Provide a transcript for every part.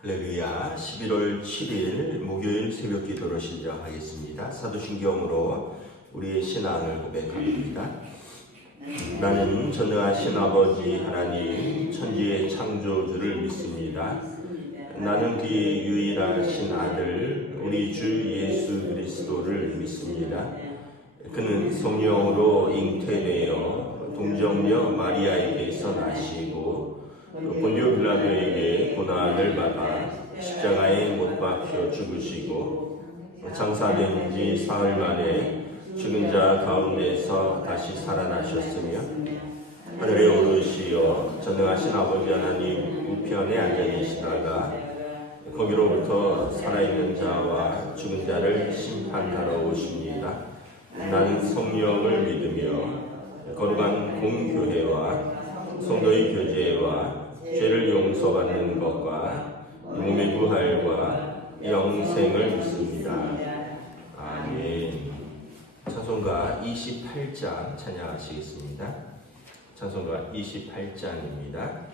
할렐루야. 11월 7일 목요일 새벽 기도를 시작하겠습니다. 사도신경으로 우리의 신앙을 고백합니다. 나는 전능하신 아버지 하나님 천지의 창조주를 믿습니다. 나는 그의 유일하신 아들 우리 주 예수 그리스도를 믿습니다. 그는 성령으로 잉태되어 동정녀 마리아에게서 나시고 본디오 빌라도에게 고난을 받아 십자가에 못 박혀 죽으시고 장사된 지 사흘 만에 죽은 자 가운데서 다시 살아나셨으며 하늘에 오르시어 전능하신 아버지 하나님 우편에 앉아 계시다가 거기로부터 살아있는 자와 죽은 자를 심판하러 오십니다. 나는 성령을 믿으며 거룩한 공교회와 성도의 교제와 죄를 용서받는 것과 몸의 부활과 영생을 믿습니다. 아멘. 찬송가 28장 찬양하시겠습니다. 찬송가 28장입니다.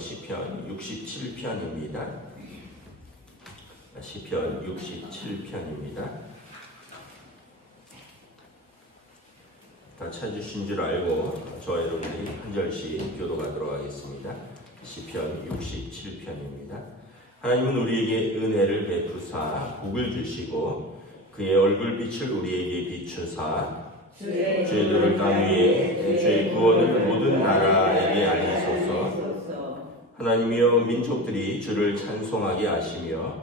시편 67편입니다. 시편 67편입니다. 다 찾으신 줄 알고 저와 여러분이 한 절씩 교도하도록 하겠습니다. 시편 67편입니다. 하나님은 우리에게 은혜를 베푸사 복을 주시고 그의 얼굴빛을 우리에게 비추사 죄들을 땅 위에 죄의 구원을 모든 나라에게 알리소서. 하나님이여 민족들이 주를 찬송하게 하시며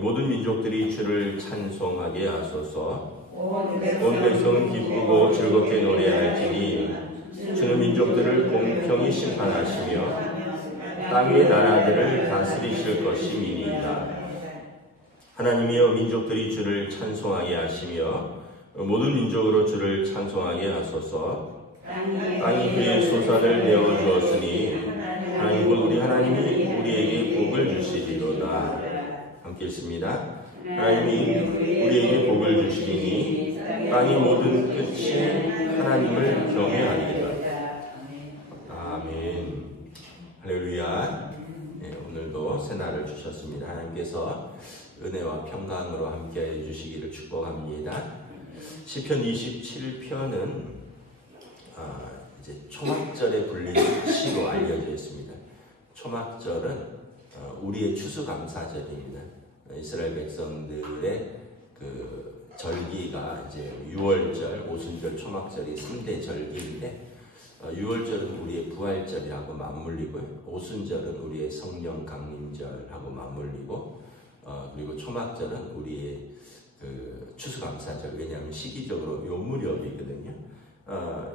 모든 민족들이 주를 찬송하게 하소서. 온 백성은 기쁘고 즐겁게 노래할지니 주는 민족들을 공평히 심판하시며 땅 위의 나라들을 다스리실 것임이니이다. 하나님이여 민족들이 주를 찬송하게 하시며 모든 민족으로 주를 찬송하게 하소서. 땅이 그의 소산을 내어주었으니 하나님은 우리 하나님이 우리에게 복을 주시리로다. 함께 읽습니다. 하나님이 우리에게 복을 주시리니 땅의 모든 끝이 하나님을 경외하리라. 아멘. 할렐루야. 네, 오늘도 새날을 주셨습니다. 하나님께서 은혜와 평강으로 함께해 주시기를 축복합니다. 시편 27편은 이제 초막절에 불리는 시로 알려져 있습니다. 초막절은 우리의 추수감사절입니다. 이스라엘 백성들의 그 절기가 이제 유월절, 오순절, 초막절이 3대 절기인데, 유월절은 우리의 부활절이라고 맞물리고요. 오순절은 우리의 성령 강림절하고 맞물리고, 그리고 초막절은 우리의 그 추수감사절. 왜냐하면 시기적으로 요 무렵이거든요.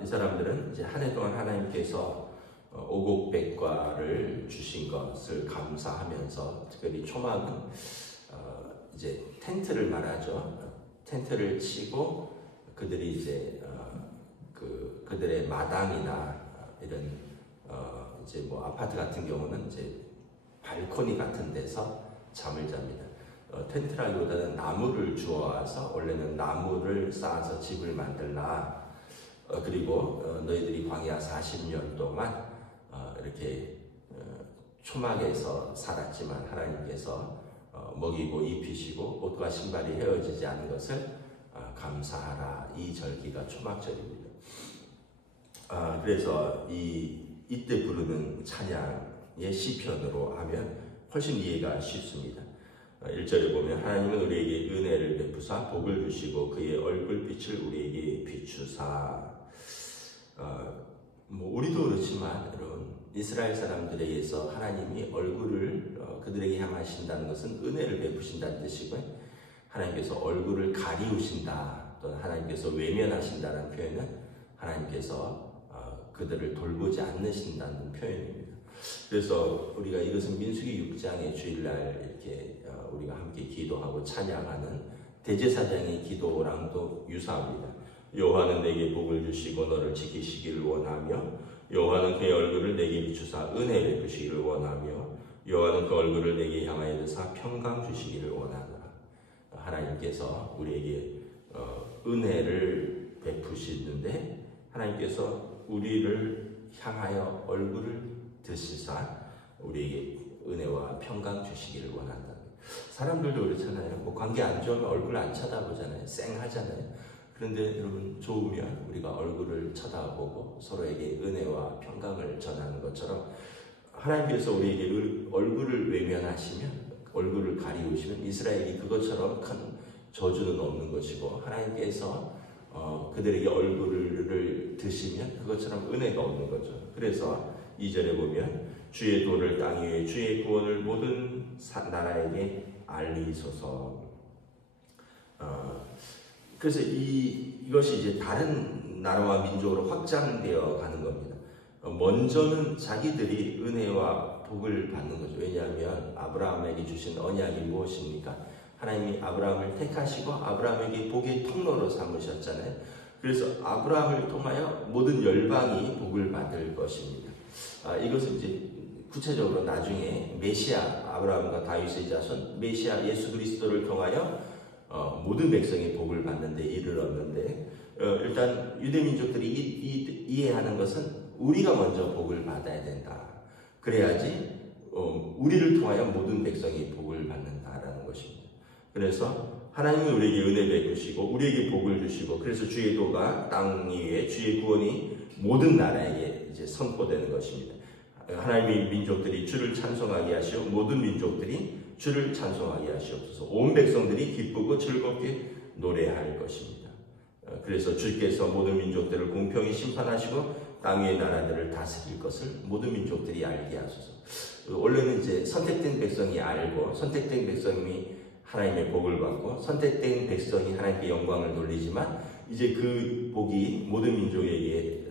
이 사람들은 이제 한 해 동안 하나님께서 오곡백과를 주신 것을 감사하면서, 특별히 초막은 이제 텐트를 말하죠. 텐트를 치고 그들이 이제 그들의 마당이나 이런 이제 뭐 아파트 같은 경우는 이제 발코니 같은 데서 잠을 잡니다. 텐트라기보다는 나무를 주워와서, 원래는 나무를 쌓아서 집을 만들라. 그리고 너희들이 광야 40년 동안 이렇게 초막에서 살았지만 하나님께서 먹이고 입히시고 옷과 신발이 헤어지지 않은 것을 감사하라. 이 절기가 초막절입니다. 그래서 이때 부르는 찬양의 시편으로 하면 훨씬 이해가 쉽습니다. 1절에 보면 하나님은 우리에게 은혜를 베푸사 복을 주시고 그의 얼굴빛을 우리에게 비추사. 뭐 우리도 그렇지만 여러분, 이스라엘 사람들에게서 하나님이 얼굴을 그들에게 향하신다는 것은 은혜를 베푸신다는 뜻이고요. 하나님께서 얼굴을 가리우신다 또는 하나님께서 외면하신다는 표현은 하나님께서 그들을 돌보지 않으신다는 표현입니다. 그래서 우리가 이것은 민수기 6장의 주일날 이렇게 우리가 함께 기도하고 찬양하는 대제사장의 기도랑도 유사합니다. 여호와는 내게 복을 주시고 너를 지키시기를 원하며, 여호와는 그의 얼굴을 내게 비추사 은혜 베푸시기를 원하며, 여호와는 그 얼굴을 내게 향하여 드사 평강 주시기를 원하노라. 하나님께서 우리에게 은혜를 베푸시는데, 하나님께서 우리를 향하여 얼굴을 드시사 우리에게 은혜와 평강 주시기를 원한다. 사람들도 그렇잖아요. 뭐 관계 안 좋으면 얼굴 안 쳐다보잖아요. 쌩하잖아요. 그런데 여러분, 좋으면 우리가 얼굴을 쳐다보고 서로에게 은혜와 평강을 전하는 것처럼, 하나님께서 우리에게 얼굴을 외면하시면, 얼굴을 가리우시면 이스라엘이 그것처럼 큰 저주는 없는 것이고, 하나님께서 그들에게 얼굴을 드시면 그것처럼 은혜가 없는 거죠. 그래서 2절에 보면 주의 도를 땅 위에 주의 구원을 모든 나라에게 알리소서. 그래서 이것이 이제 다른 나라와 민족으로 확장되어 가는 겁니다. 먼저는 자기들이 은혜와 복을 받는 거죠. 왜냐하면 아브라함에게 주신 언약이 무엇입니까? 하나님이 아브라함을 택하시고 아브라함에게 복의 통로로 삼으셨잖아요. 그래서 아브라함을 통하여 모든 열방이 복을 받을 것입니다. 이것은 이제 구체적으로 나중에 메시아, 아브라함과 다윗의 자손 메시아 예수 그리스도를 통하여 모든 백성이 복을 받는 데 이르렀는데, 일단 유대민족들이 이해하는 것은 우리가 먼저 복을 받아야 된다. 그래야지 우리를 통하여 모든 백성이 복을 받는다라는 것입니다. 그래서 하나님이 우리에게 은혜 베푸시고 우리에게 복을 주시고, 그래서 주의 도가 땅 위에 주의 구원이 모든 나라에게 이제 선포되는 것입니다. 하나님의 민족들이 주를 찬송하게 하시오. 모든 민족들이 주를 찬송하게 하시옵소서. 온 백성들이 기쁘고 즐겁게 노래할 것입니다. 그래서 주께서 모든 민족들을 공평히 심판하시고 땅 위의 나라들을 다스릴 것을 모든 민족들이 알게 하소서. 원래는 이제 선택된 백성이 알고, 선택된 백성이 하나님의 복을 받고, 선택된 백성이 하나님께 영광을 돌리지만, 이제 그 복이 모든 민족에게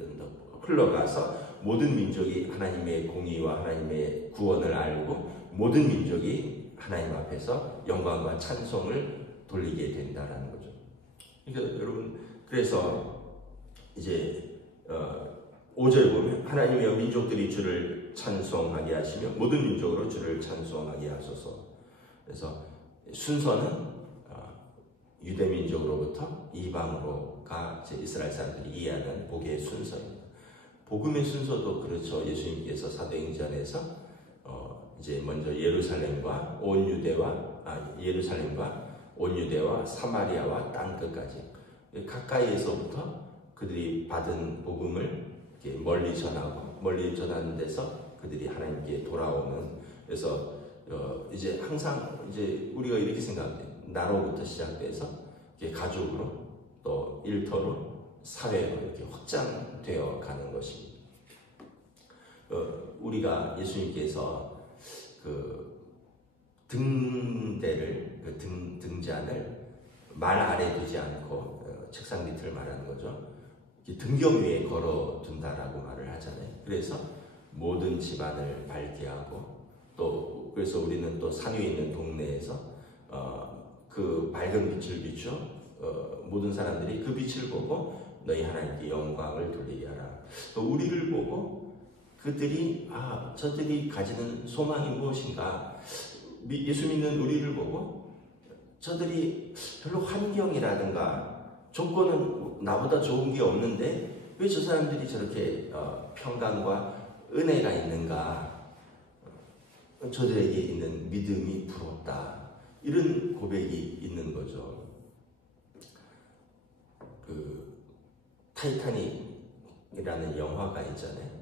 흘러가서 모든 민족이 하나님의 공의와 하나님의 구원을 알고 모든 민족이 하나님 앞에서 영광과 찬송을 돌리게 된다라는 거죠. 그러니까 여러분, 그래서 이제 5절에 보면 하나님이여 민족들이 주를 찬송하게 하시며 모든 민족으로 주를 찬송하게 하소서. 그래서 순서는 유대민족으로부터 이방으로가 이스라엘 사람들이 이해하는 복의 순서입니다. 복음의 순서도 그렇죠. 예수님께서 사도행전에서 이제 먼저 예루살렘과 온 유대와 예루살렘과 온 유대와 사마리아와 땅 끝까지 가까이에서부터 그들이 받은 복음을 이렇게 멀리 전하고 멀리 전하는 데서 그들이 하나님께 돌아오는. 그래서 이제 항상 이제 우리가 이렇게 생각해요. 나로부터 시작돼서 이렇게 가족으로 또 일터로 사회로 이렇게 확장되어 가는 것입니다. 우리가 예수님께서 그 등대를 등잔을 말 아래 두지 않고 책상 밑을 말하는 거죠. 등경 위에 걸어 둔다라고 말을 하잖아요. 그래서 모든 집안을 밝게 하고 또 그래서 우리는 또 산 위에 있는 동네에서 그 밝은 빛을 비추어 모든 사람들이 그 빛을 보고 너희 하나님께 영광을 돌리게 하라. 또 우리를 보고 그들이 저들이 가지는 소망이 무엇인가. 예수 믿는 우리를 보고 저들이 별로 환경이라든가 조건은 나보다 좋은 게 없는데 왜 저 사람들이 저렇게 평강과 은혜가 있는가. 저들에게 있는 믿음이 부럽다. 이런 고백이 있는 거죠. 그 타이타닉이라는 영화가 있잖아요.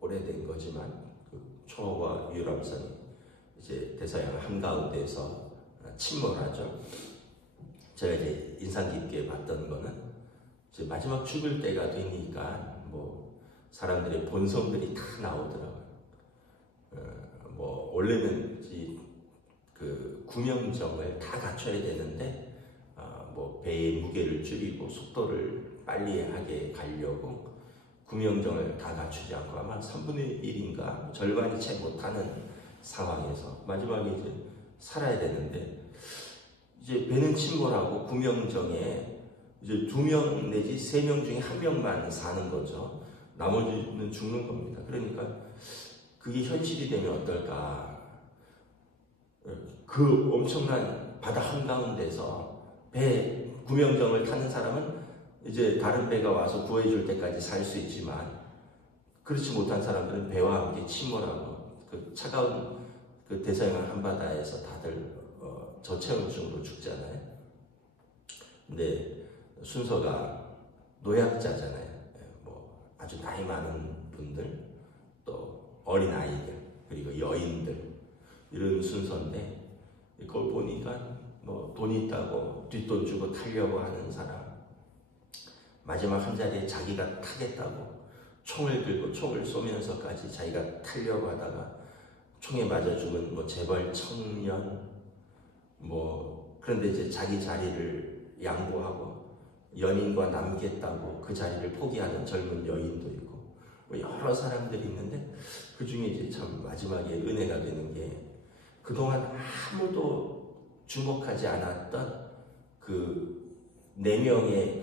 오래된 거지만 그 초호와 유람선이 이제 대서양 한가운데에서 침몰하죠. 제가 이제 인상 깊게 봤던 거는 이제 마지막 죽을 때가 되니까 사람들의 본성들이 다 나오더라고요. 원래는 그 구명정을 다 갖춰야 되는데 배의 무게를 줄이고 속도를 빨리 하게 가려고 구명정을 다 갖추지 않고 아마 3분의 1인가 절반이 채 못하는 상황에서 마지막에 이제 살아야 되는데 이제 배는 침몰하고 구명정에 이제 2명 내지 3명 중에 1명만 사는 거죠. 나머지는 죽는 겁니다. 그러니까 그게 현실이 되면 어떨까. 그 엄청난 바다 한가운데서 배 구명정을 타는 사람은 이제 다른 배가 와서 구해줄 때까지 살 수 있지만 그렇지 못한 사람들은 배와 함께 침몰하고 그 차가운 그 대서양 한바다에서 다들 저체온증으로 죽잖아요. 근데 순서가 노약자잖아요. 아주 나이 많은 분들 또 어린 아이들 그리고 여인들 이런 순서인데 그걸 보니까 돈 있다고 뒷돈 주고 타려고 하는 사람 마지막 한 자리에 자기가 타겠다고 총을 들고 총을 쏘면서까지 자기가 타려고 하다가 총에 맞아 죽은 재벌 청년 그런데 이제 자기 자리를 양보하고 연인과 남겠다고 그 자리를 포기하는 젊은 여인도 있고 여러 사람들이 있는데 그 중에 이제 참 마지막에 은혜가 되는 게 그동안 아무도 주목하지 않았던 그 4명의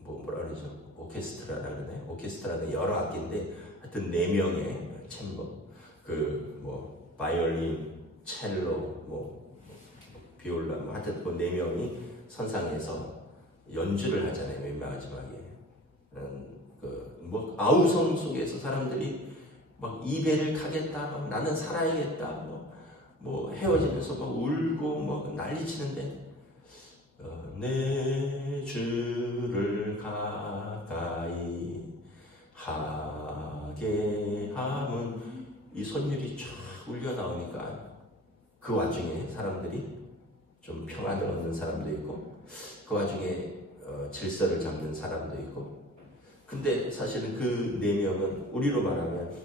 뭐라 그러죠? 오케스트라라 그러나요? 오케스트라는 여러 악기인데 하여튼 4명의 챔버 바이올린, 첼로, 비올라 하여튼 4명이 선상에서 연주를 하잖아요. 맨 마지막에 아우성 속에서 사람들이 이별을 타겠다, 나는 살아야겠다, 헤어지면서 울고 난리치는데 내 주를 가까이 하게 함은 이 선율이 쫙 울려 나오니까 그 와중에 사람들이 좀 평안을 얻는 사람도 있고 그 와중에 질서를 잡는 사람도 있고 근데 사실은 그 4명은 우리로 말하면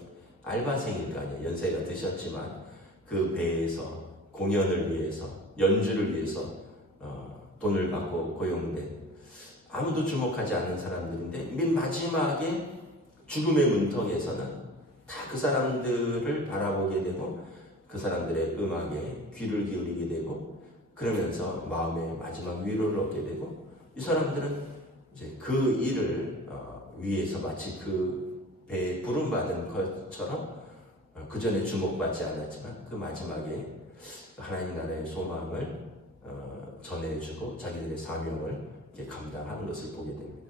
알바생일 거 아니에요. 연세가 드셨지만 그 배에서 공연을 위해서 연주를 위해서 돈을 받고 고용된 아무도 주목하지 않는 사람들인데 맨 마지막에 죽음의 문턱에서는 다 그 사람들을 바라보게 되고 그 사람들의 음악에 귀를 기울이게 되고 그러면서 마음의 마지막 위로를 얻게 되고 이 사람들은 이제 그 일을 위해서 마치 그 배에 부름받은 것처럼 그 전에 주목받지 않았지만 그 마지막에 하나님 나라의 소망을 전해주고 자기들의 사명을 이렇게 감당하는 것을 보게 됩니다.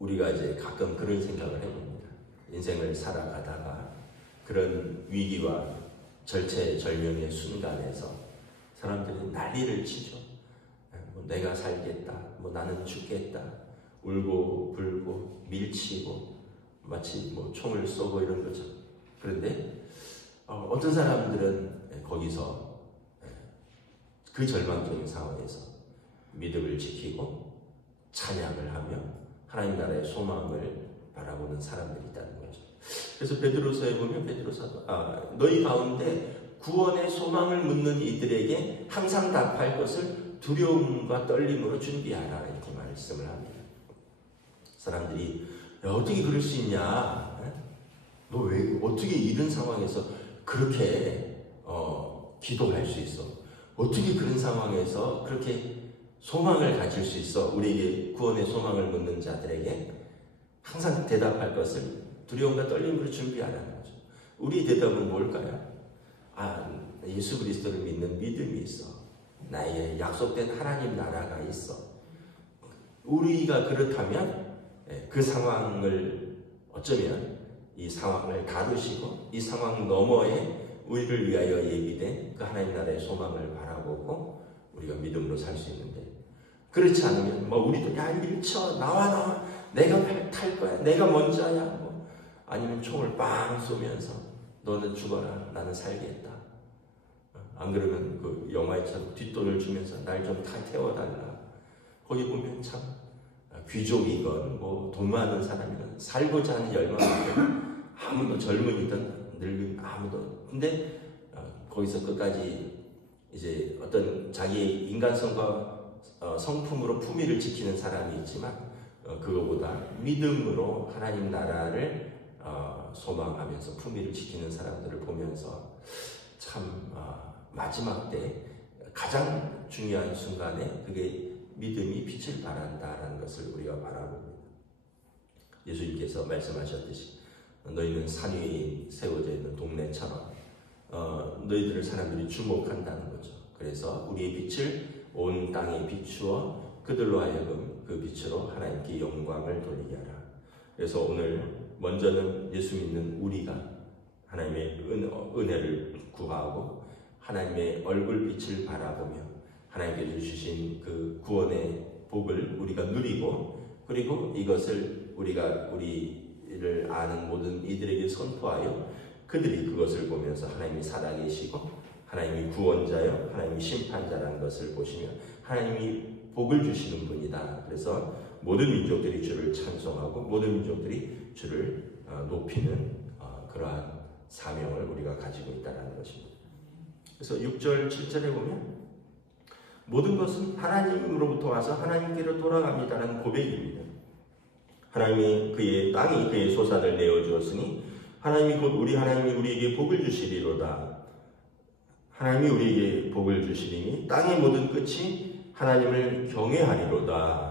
우리가 이제 가끔 그런 생각을 해봅니다. 인생을 살아가다가 그런 위기와 절체절명의 순간에서 사람들이 난리를 치죠. 뭐 내가 살겠다, 뭐 나는 죽겠다, 울고 불고 밀치고 마치 뭐 총을 쏘고 이런 거죠. 그런데 어떤 사람들은 거기서 그 절망적인 상황에서 믿음을 지키고 찬양을 하며 하나님 나라의 소망을 바라보는 사람들이 있다는 거죠. 그래서 베드로서에 보면 베드로서 너희 가운데 구원의 소망을 묻는 이들에게 항상 답할 것을 두려움과 떨림으로 준비하라 이렇게 말씀을 합니다. 사람들이 어떻게 그럴 수 있냐? 너 왜 어떻게 이런 상황에서 그렇게 기도할 수 있어? 어떻게 그런 상황에서 그렇게 소망을 가질 수 있어? 우리에게 구원의 소망을 묻는 자들에게 항상 대답할 것을 두려움과 떨림으로 준비하라는 거죠. 우리 대답은 뭘까요? 예수 그리스도를 믿는 믿음이 있어. 나에게 약속된 하나님 나라가 있어. 우리가 그렇다면 그 상황을 어쩌면 이 상황을 다루시고 이 상황 너머에 우리를 위하여 예비된 그 하나님 나라의 소망을 바라보고 우리가 믿음으로 살 수 있는데, 그렇지 않으면 우리도 야 밀쳐 나와 내가 탈 거야, 내가 먼저야, 아니면 총을 빵 쏘면서 너는 죽어라 나는 살겠다. 안 그러면 그 영화에처럼 뒷돈을 주면서 날 좀 태워달라. 거기 보면 참 귀족이건 돈 많은 사람이건 살고자 하는 열망이든 아무도 젊은이든 늙은 아무도, 근데 거기서 끝까지 이제 어떤 자기의 인간성과 성품으로 품위를 지키는 사람이 있지만 그거보다 믿음으로 하나님 나라를 소망하면서 품위를 지키는 사람들을 보면서 참 마지막 때 가장 중요한 순간에 그게 믿음이 빛을 발한다라는 것을 우리가 바라봅니다. 예수님께서 말씀하셨듯이 너희는 산 위에 세워져 있는 동네처럼 너희들을 사람들이 주목한다는 거죠. 그래서 우리의 빛을 온 땅에 비추어 그들로 하여금 그 빛으로 하나님께 영광을 돌리게 하라. 그래서 오늘 먼저는 예수 믿는 우리가 하나님의 은혜를 구하고 하나님의 얼굴빛을 바라보며 하나님께서 주신 그 구원의 복을 우리가 누리고, 그리고 이것을 우리를 아는 모든 이들에게 선포하여 그들이 그것을 보면서 하나님이 살아계시고 하나님이 구원자요 하나님이 심판자라는 것을 보시며 하나님이 복을 주시는 분이다. 그래서 모든 민족들이 주를 찬송하고 모든 민족들이 주를 높이는 그러한 사명을 우리가 가지고 있다는 것입니다. 그래서 6절 7절에 보면 모든 것은 하나님으로부터 와서 하나님께로 돌아갑니다라는 고백입니다. 하나님이 땅이 그의 소산을 내어주었으니 하나님이 곧 우리 하나님이 우리에게 복을 주시리로다. 하나님이 우리에게 복을 주시리니 땅의 모든 끝이 하나님을 경외하리로다.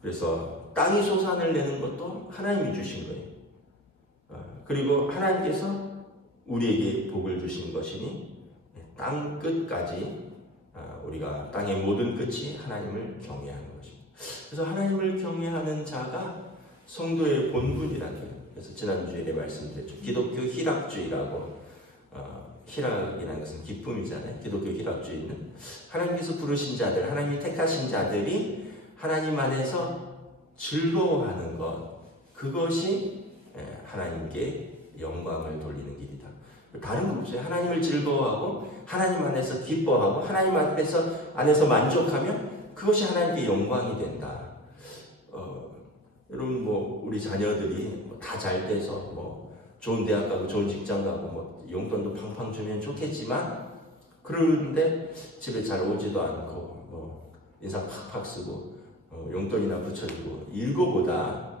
그래서 땅이 소산을 내는 것도 하나님이 주신 거예요. 그리고 하나님께서 우리에게 복을 주신 것이니 땅 끝까지 우리가 땅의 모든 끝이 하나님을 경외하는 것입니다. 그래서 하나님을 경외하는 자가 성도의 본분이라는 거예요. 그래서 지난주에 말씀드렸죠. 기독교 희락주의라고, 희락이라는 것은 기쁨이잖아요. 기독교 희락주의는 하나님께서 부르신 자들, 하나님이 택하신 자들이 하나님 안에서 즐거워하는 것, 그것이 하나님께 영광을 돌리는 길이다. 다른 거 없어요. 하나님을 즐거워하고 하나님 안에서 기뻐하고 하나님 안에서 만족하면 그것이 하나님께 영광이 된다. 여러분 우리 자녀들이 다 잘 돼서 좋은 대학 가고 좋은 직장 가고 용돈도 팡팡 주면 좋겠지만, 그러는데 집에 잘 오지도 않고 인상 팍팍 쓰고 용돈이나 붙여주고 일거보다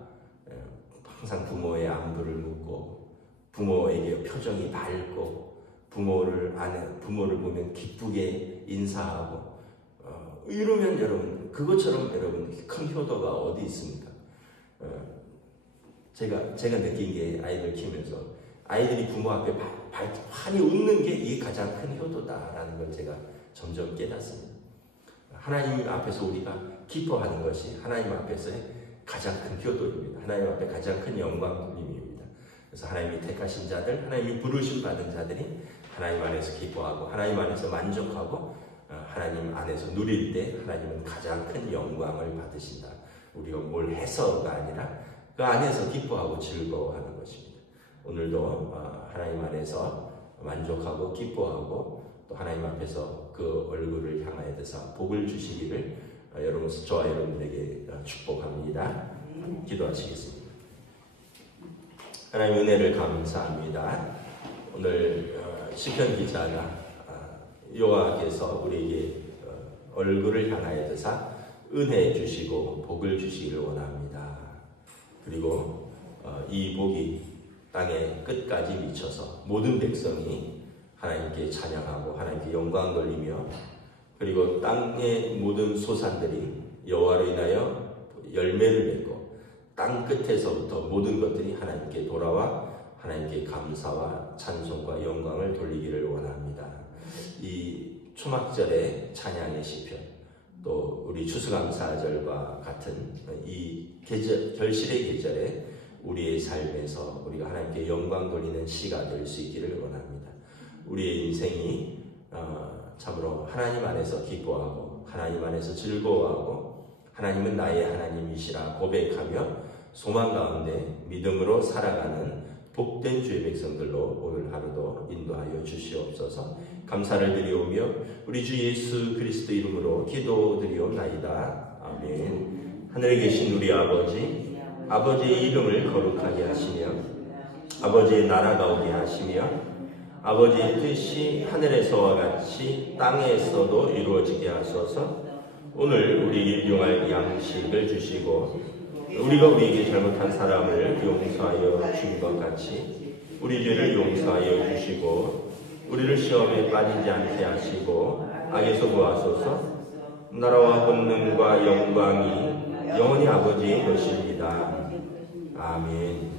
항상 부모의 안부를 묻고 부모에게 표정이 밝고 부모를 보면 기쁘게 인사하고 이러면 여러분 그것처럼 여러분 큰 효도가 어디 있습니까? 제가 느낀 게 아이들 키우면서 아이들이 부모 앞에 환히 웃는 게 이게 가장 큰 효도다라는 걸 제가 점점 깨닫습니다. 하나님 앞에서 우리가 기뻐하는 것이 하나님 앞에서의 가장 큰 효도입니다. 하나님 앞에 가장 큰 영광 돌림입니다. 그래서 하나님이 택하신 자들, 하나님이 부르심 받은 자들이 하나님 안에서 기뻐하고 하나님 안에서 만족하고 하나님 안에서 누릴 때 하나님은 가장 큰 영광을 받으신다. 우리가 뭘 해서가 아니라 그 안에서 기뻐하고 즐거워하는 것입니다. 오늘도 하나님 안에서 만족하고 기뻐하고 또 하나님 앞에서 그 얼굴을 향하여 대사 복을 주시기를 여러분, 저와 여러분들에게 축복합니다. 기도하시겠습니다. 하나님 은혜를 감사합니다. 오늘 시편 기자가 여호와께서 우리에게 얼굴을 향하여 대사 은혜 주시고 복을 주시기를 원합니다. 그리고 이 복이 땅의 끝까지 미쳐서 모든 백성이 하나님께 찬양하고 하나님께 영광 돌리며 그리고 땅의 모든 소산들이 여호와로 인하여 열매를 맺고 땅 끝에서부터 모든 것들이 하나님께 돌아와 하나님께 감사와 찬송과 영광을 돌리기를 원합니다. 이 초막절의 찬양의 시편 또 우리 추수감사절과 같은 이 결실의 계절에 우리의 삶에서 우리가 하나님께 영광 돌리는 시가 될 수 있기를 원합니다. 우리의 인생이 참으로 하나님 안에서 기뻐하고 하나님 안에서 즐거워하고 하나님은 나의 하나님이시라 고백하며 소망 가운데 믿음으로 살아가는 복된 주의 백성들로 오늘 하루도 인도하여 주시옵소서. 감사를 드리오며 우리 주 예수 그리스도 이름으로 기도드리옵나이다. 아멘. 하늘에 계신 우리 아버지, 아버지의 이름을 거룩하게 하시며 아버지의 나라가 오게 하시며 아버지의 뜻이 하늘에서와 같이 땅에서도 이루어지게 하소서. 오늘 우리에게 일용할 양식을 주시고 우리가 우리에게 잘못한 사람을 용서하여 준 것 같이 우리 죄를 용서하여 주시고 우리를 시험에 빠지지 않게 하시고 악에서 구하소서. 나라와 권능과 영광이 영원히 아버지의 것입니다. 아멘.